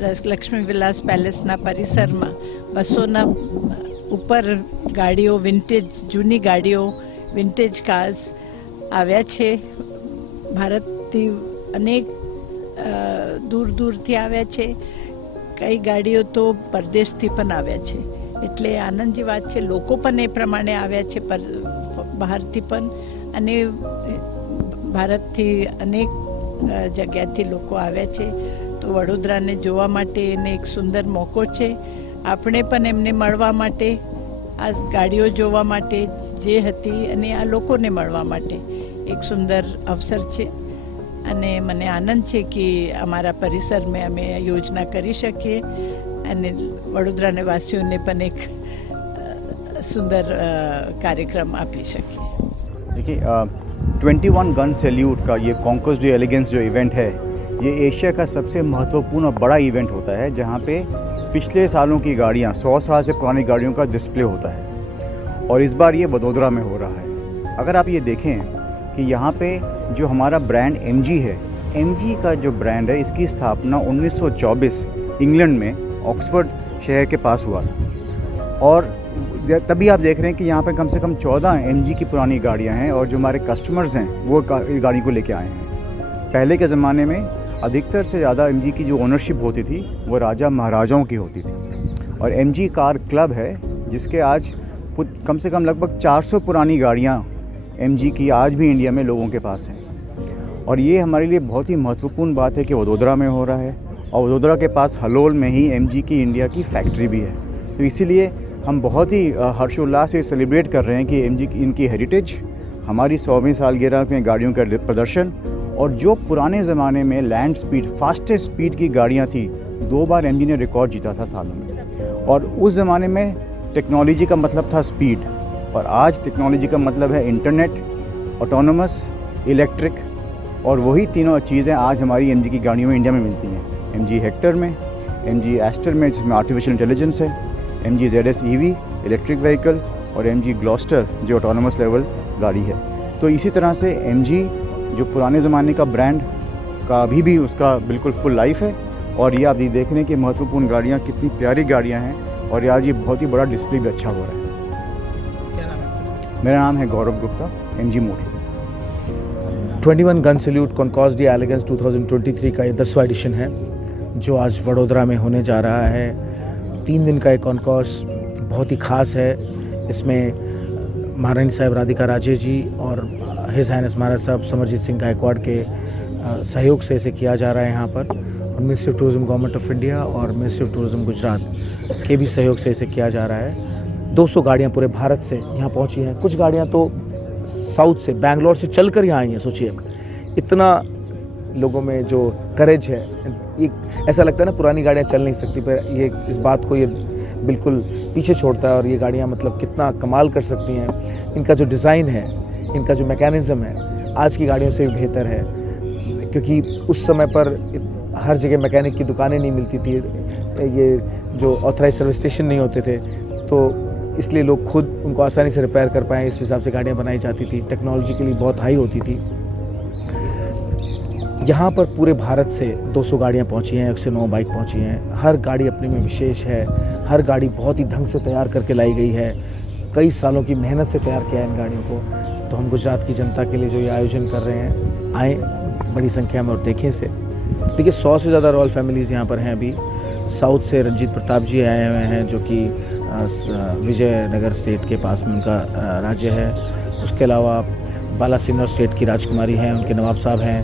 લક્ષ્મી વિલાસ પેલેસના પરિસરમાં 200ના ઉપર ગાડીઓ, વિન્ટેજ જૂની ગાડીઓ, વિન્ટેજ કાર્સ આવ્યા છે. ભારતથી અનેક દૂર દૂરથી આવ્યા છે. કઈ ગાડીઓ તો પરદેશથી પણ આવ્યા છે. એટલે આનંદની વાત છે. લોકો પણ એ પ્રમાણે આવ્યા છે બહારથી પણ, અને ભારતથી અનેક જગ્યાથી લોકો આવ્યા છે. તો વડોદરાને જોવા માટે એને એક સુંદર મોકો છે. આપણે પણ એમને મળવા માટે, આ ગાડીઓ જોવા માટે જે હતી અને આ લોકોને મળવા માટે એક સુંદર અવસર છે. અને મને આનંદ છે કે અમારા પરિસરમાં અમે આ યોજના કરી શકીએ અને વડોદરાના વાસીઓને પણ એક સુંદર कार्यक्रम આપી શકીએ. देखिए 21 गन सैल्यूट का ये कॉन्क्वेस्ट डे एलिगेंस जो इवेंट है, ये एशिया का सबसे महत्वपूर्ण और बड़ा इवेंट होता है, जहाँ पे पिछले सालों की गाड़ियाँ, 100 साल से पुरानी गाड़ियों का डिस्प्ले होता है. और इस बार ये वडोदरा में हो रहा है. अगर आप ये देखें कि यहाँ पे जो हमारा ब्रांड MG है, MG का जो ब्रांड है, इसकी स्थापना 1924 इंग्लैंड में ऑक्सफोर्ड शहर के पास हुआ था. और तभी आप देख रहे हैं कि यहाँ पे कम से कम 14 MG की पुरानी गाड़ियाँ हैं और जो हमारे कस्टमर्स हैं वो गाड़ी को लेके आए हैं. पहले के ज़माने में अधिकतर से ज़्यादा MG की जो ओनरशिप होती थी वो राजा महाराजाओं की होती थी. और MG कार क्लब है जिसके आज कम से कम लगभग 400 पुरानी गाड़ियाँ MG की आज भी इंडिया में लोगों के पास हैं. और ये हमारे लिए बहुत ही महत्वपूर्ण बात है कि वडोदरा में हो रहा है, और वडोदरा के पास हलोल में ही MG की इंडिया की फैक्ट्री भी है. तो इसीलिए हम बहुत ही हर्षोल्लास से सेलिब्रेट कर रहे हैं कि MG की इनकी हेरिटेज, हमारी 100वीं सालगिरह में गाड़ियों का प्रदर्शन, और जो पुराने ज़माने में लैंड स्पीड, फास्टेस्ट स्पीड की गाड़ियाँ थी, 2 बार MG ने रिकॉर्ड जीता था सालों में. और उस ज़माने में टेक्नोलॉजी का मतलब था स्पीड, और आज टेक्नोलॉजी का मतलब है इंटरनेट, ऑटोनोमस, इलेक्ट्रिक, और वही तीनों चीज़ें आज हमारी MG की गाड़ियों में इंडिया में मिलती हैं. MG हेक्टर में, MG एस्टर में जिसमें आर्टिफिशियल इंटेलिजेंस है, MG ZS EV electric vehicle, और MG ग्लॉस्टर जो ऑटोनोमस लेवल गाड़ी है. तो इसी तरह से MG जो पुराने ज़माने का ब्रांड का अभी भी उसका बिल्कुल फुल लाइफ है. और ये आप ये देख रहे हैं कि महत्वपूर्ण गाड़ियाँ, कितनी प्यारी गाड़ियाँ हैं, और आज ये बहुत ही बड़ा डिस्प्ले भी अच्छा हो रहा है. क्या नाम है? मेरा नाम है Gaurav Gupta, MG motor. 21 gun salute conquest day elegance 2023 का ये 10वां एडिशन है जो आज वडोदरा में होने जा रहा है. 3 दिन का एक कॉन्कोर्स बहुत ही ख़ास है. इसमें महारानी साहब राधिका राजे जी और हिज हाइनेस महाराज साहब समरजीत सिंह गायकवाड़ के सहयोग से इसे किया जा रहा है. यहाँ पर ministry of tourism government of India और मिनिस्ट्री ऑफ टूरिज़्म गुजरात के भी सहयोग से इसे किया जा रहा है. 200 गाड़ियाँ पूरे भारत से यहाँ पहुँची हैं. कुछ गाड़ियाँ तो साउथ से, बैंगलोर से चल कर यहाँ आई हैं. सोचिए इतना लोगों में जो करेज है. ये ऐसा लगता है ना पुरानी गाड़ियाँ चल नहीं सकती, पर ये इस बात को ये बिल्कुल पीछे छोड़ता है. और ये गाड़ियाँ मतलब कितना कमाल कर सकती हैं. इनका जो डिज़ाइन है, इनका जो मैकेनिज़्म है, आज की गाड़ियों से भी बेहतर है. क्योंकि उस समय पर हर जगह मैकेनिक की दुकानें नहीं मिलती थी, ये जो ऑथराइज सर्विस स्टेशन नहीं होते थे, तो इसलिए लोग खुद उनको आसानी से रिपेयर कर पाएँ. इस हिसाब से गाड़ियाँ बनाई जाती थी. टेक्नोलॉजी के लिए बहुत हाई होती थी. यहाँ पर पूरे भारत से 200 गाड़ियाँ पहुँची हैं, 109 बाइक पहुँची हैं. हर गाड़ी अपने में विशेष है. हर गाड़ी बहुत ही ढंग से तैयार करके लाई गई है. कई सालों की मेहनत से तैयार किया है इन गाड़ियों को. तो हम गुजरात की जनता के लिए जो ये आयोजन कर रहे हैं, आएँ बड़ी संख्या में और देखें इसे. देखिए 100 से ज़्यादा रॉयल फैमिलीज़ यहाँ पर हैं. अभी साउथ से रंजीत प्रताप जी आए हुए हैं जो कि विजयनगर स्टेट के पास में उनका राज्य है. उसके अलावा बालासिनोर स्टेट की राजकुमारी हैं, उनके नवाब साहब हैं.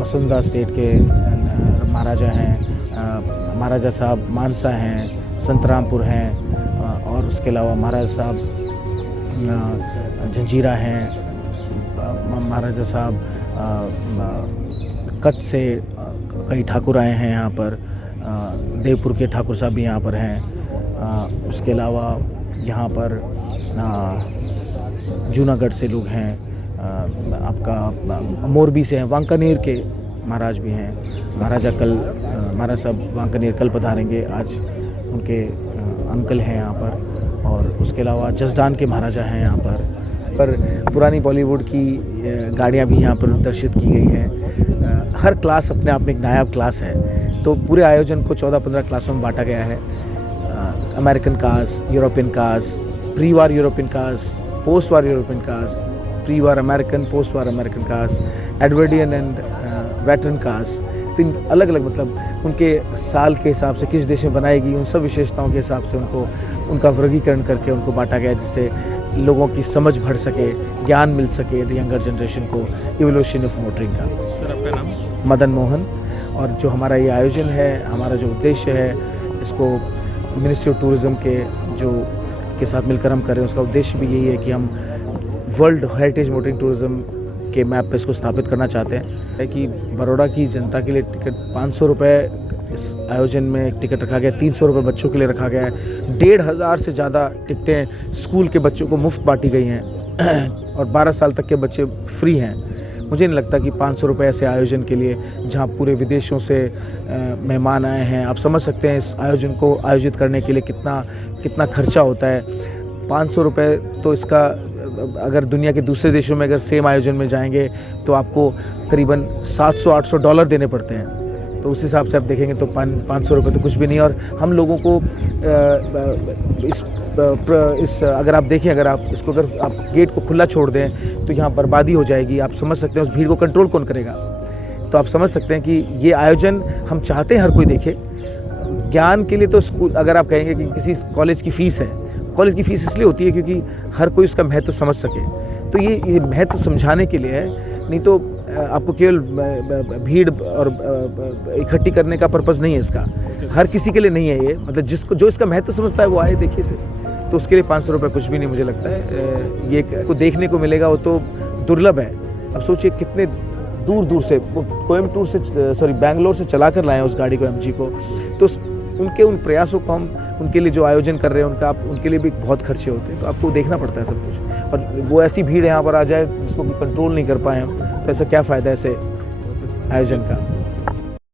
वसुंधरा स्टेट के महाराजा हैं, महाराजा साहब मानसा हैं, संतरामपुर हैं. और उसके अलावा महाराजा साहब जंजीरा हैं. महाराजा साहब कच्छ से कई ठाकुर आए हैं यहाँ पर. देवपुर के ठाकुर साहब भी यहाँ पर हैं. उसके अलावा यहाँ पर जूनागढ़ से लोग हैं. आपका मोरबी से हैं. वांकानेर के महाराज भी हैं. महाराज साहब वांकानेर कल पधारेंगे. आज उनके अंकल हैं यहाँ पर. और उसके अलावा जसदान के महाराजा हैं यहाँ पर. पुरानी बॉलीवुड की गाड़ियाँ भी यहाँ पर प्रदर्शित की गई हैं. हर क्लास अपने आप में एक नायाब क्लास है. तो पूरे आयोजन को 14-15 क्लासों में बांटा गया है। American cars, European cars, pre war European cars, post war European cars, pre war American, post war American cars, Edwardian and veteran cars. तो इन अलग अलग मतलब उनके साल के हिसाब से किस देश में बनाएगी, उन सब विशेषताओं के हिसाब से उनका वर्गीकरण करके उनको बांटा गया, जिससे लोगों की समझ बढ़ सके, ज्ञान मिल सके यंगर जनरेशन को इवोल्यूशन ऑफ मोटरिंग का। सर आपका नाम? मदन मोहन। और जो हमारा ये आयोजन है, हमारा जो उद्देश्य है, इसको मिनिस्ट्री ऑफ टूरिज़्म के साथ मिलकर हम कर रहे हैं। उसका उद्देश्य भी यही है कि हम वर्ल्ड हेरिटेज मोटरिंग टूरिज़्म के मैप पे इसको स्थापित करना चाहते हैं कि बड़ौदा की जनता के लिए टिकट 500 रुपये इस आयोजन में एक टिकट रखा गया, 300 रुपये बच्चों के लिए रखा गया है, 1500 से ज़्यादा टिकटें स्कूल के बच्चों को मुफ्त बांटी गई हैं और 12 साल तक के बच्चे फ्री हैं। मुझे नहीं लगता कि 500 रुपये ऐसे आयोजन के लिए, जहां पूरे विदेशों से मेहमान आए हैं, आप समझ सकते हैं इस आयोजन को आयोजित करने के लिए कितना खर्चा होता है। 500 रुपये तो इसका, अगर दुनिया के दूसरे देशों में अगर सेम आयोजन में जाएंगे तो आपको करीबन $700-800 डॉलर देने पड़ते हैं। तो उस हिसाब से आप देखेंगे तो 500 रुपये तो कुछ भी नहीं। और हम लोगों को अगर आप देखें, अगर आप गेट को खुला छोड़ दें तो यहाँ बर्बादी हो जाएगी। आप समझ सकते हैं उस भीड़ को कंट्रोल कौन करेगा। तो आप समझ सकते हैं कि ये आयोजन हम चाहते हैं हर कोई देखे। ज्ञान के लिए तो स्कूल, अगर आप कहेंगे कि किसी कॉलेज की फ़ीस है, कॉलेज की फ़ीस इसलिए होती है क्योंकि हर कोई उसका महत्व समझ सके। तो ये महत्व समझाने के लिए है, नहीं तो आपको केवल भीड़ और इकट्ठी करने का पर्पज़ नहीं है इसका। हर किसी के लिए नहीं है ये, मतलब जो इसका महत्व समझता है वो आए देखे से। तो उसके लिए 500 रुपये कुछ भी नहीं मुझे लगता है। ये को देखने को मिलेगा वो तो दुर्लभ है। अब सोचिए कितने दूर दूर से, कोयम्बटूर से बैंगलोर से चला कर लाए हैं उस गाड़ी को, MG को। तो उनके उन प्रयासों को हम, उनके लिए जो आयोजन कर रहे हैं उनके लिए भी बहुत खर्चे होते हैं। तो आपको देखना पड़ता है सब कुछ। और वो ऐसी भीड़ यहाँ पर आ जाए जिसको कंट्रोल नहीं कर पाए हम, तो ऐसा क्या फ़ायदा ऐसे आयोजन का।